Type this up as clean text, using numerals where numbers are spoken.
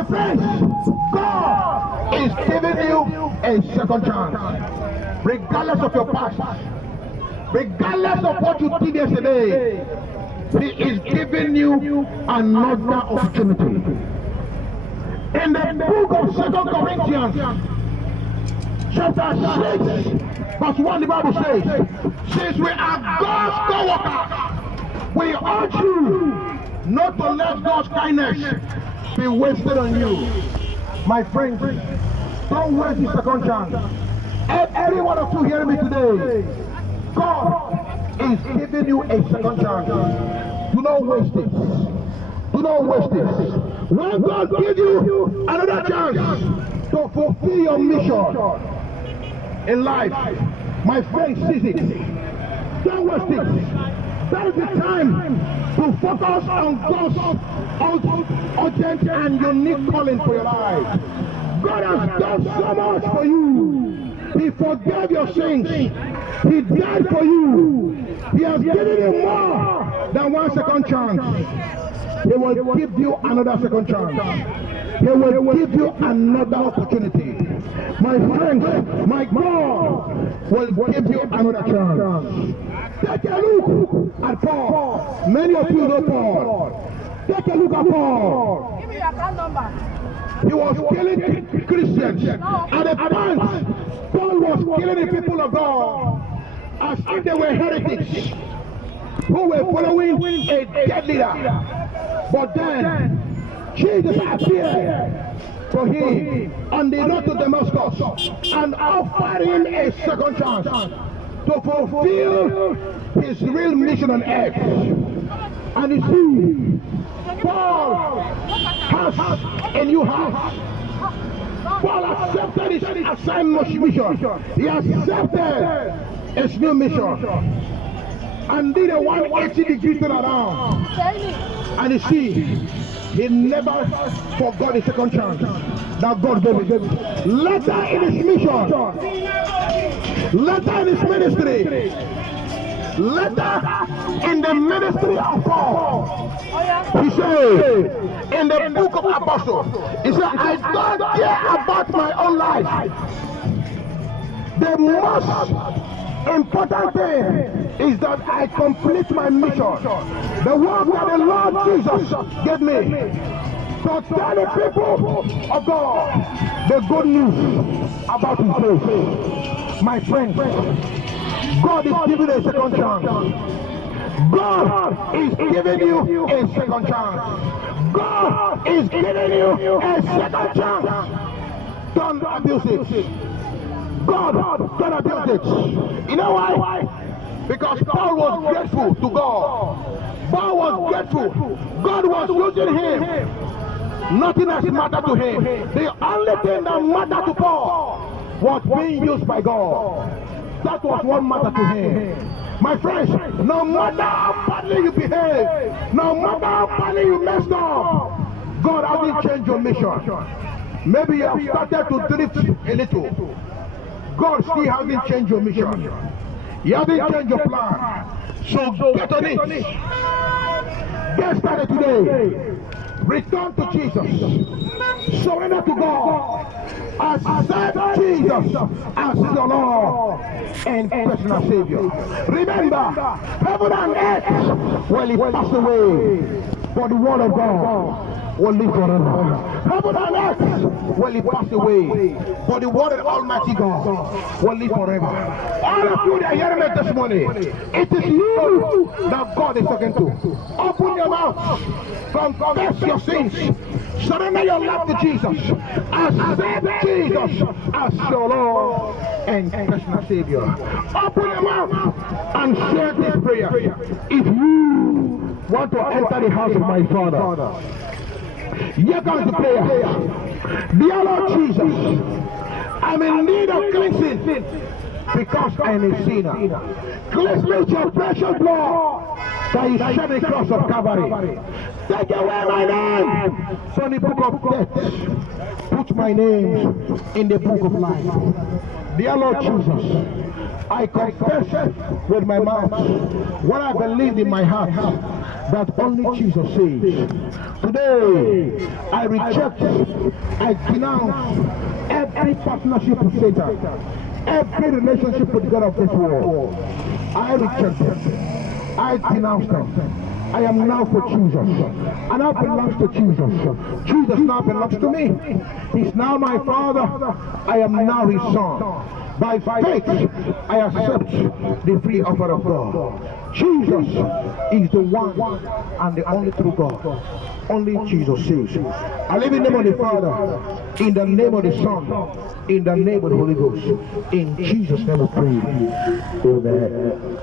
My friends, God is giving you a second chance. Regardless of your past, regardless of what you did yesterday, He is giving you another opportunity. In the book of 2 Corinthians, chapter 6, verse 1, the Bible says, since we are God's co-workers, we urge you not to let God's kindness be wasted on you. My friends, don't waste the second chance. Every one of you hearing me today, God is giving you a second chance. Do not waste it. Do not waste it. When God gives you another chance to fulfill your mission in life, my friend, seize it. Don't waste it. That is the time to focus on God's urgent and unique calling for your life. God has done so much for you. He forgave your sins. He died for you. He has given you more than one second chance. He will give you another second chance. He will give you another opportunity. My friends, my God will give you another chance. Take a look at Paul. Many of you know Paul. Take a look at Paul. Give me your account number. He was killing Christians. At the point, Paul was killing the people of God as if they were heretics who were following a dead leader. But then Jesus appeared to him on the road to Damascus and offered him a second chance to fulfill his real mission on earth. And you see, Paul has a new house. Paul accepted his assigned mission. He accepted his new mission and did a 180 degree turn around. And you see, he never forgot the second chance that God gave him. Later in his mission, later in his ministry, later in the ministry of Paul, he said in the book of Apostles, he said, I don't care about my own life. The most important thing is that I complete my mission. The work that the Lord Jesus gave me to tell the people of God the good news about His grace. My friends, God is giving you a second chance. God is giving you a second chance. God is giving you a second chance. Don't abuse it. God, don't abuse it. You know why? Because Paul was grateful to God. Paul was grateful. God was using him. Nothing else mattered to him. The only thing that mattered to Paul was being used by God. That was what mattered to him. My friends, no matter how badly you behave, no matter how badly you messed up, God hasn't changed your mission. Maybe you have started to drift a little. God still hasn't changed your mission. He hasn't changed your plan. So get on it. Get started today. Return to Jesus. Surrender to God. Accept Jesus as your Lord and personal Savior. Remember, heaven and earth will pass away, but the word of God will live forever. Heaven and earth will pass away, but the word of Almighty God will live forever. All of you that are hearing me this morning, it is you that God is talking to. Open your mouth, confess your sins, surrender your life to Jesus, accept Jesus as your Lord and personal Savior. Open your mouth and share this prayer. If you want to enter the house of my Father, here comes the prayer. Dear Lord Jesus, I'm in need of cleansing because I'm a sinner. Cleanse me with your precious blood that you shed across of Calvary. Take away my name from the book of death. Put my name in the book of life. Dear Lord Jesus, I confess with my mouth what I believed in my heart, that only Jesus saves. Today, I reject, I denounce every partnership with Satan, every relationship with God of this world. I reject them. I denounce them. I am now for Jesus. And now belongs to Jesus. Jesus now belongs to me. He's now my Father. I am now His Son. By faith, I accept the free offer of God. Jesus is the one and the only true God. Only Jesus saves. I live in the name of the Father, in the name of the Son, in the name of the Holy Ghost. In Jesus' name I pray. Amen.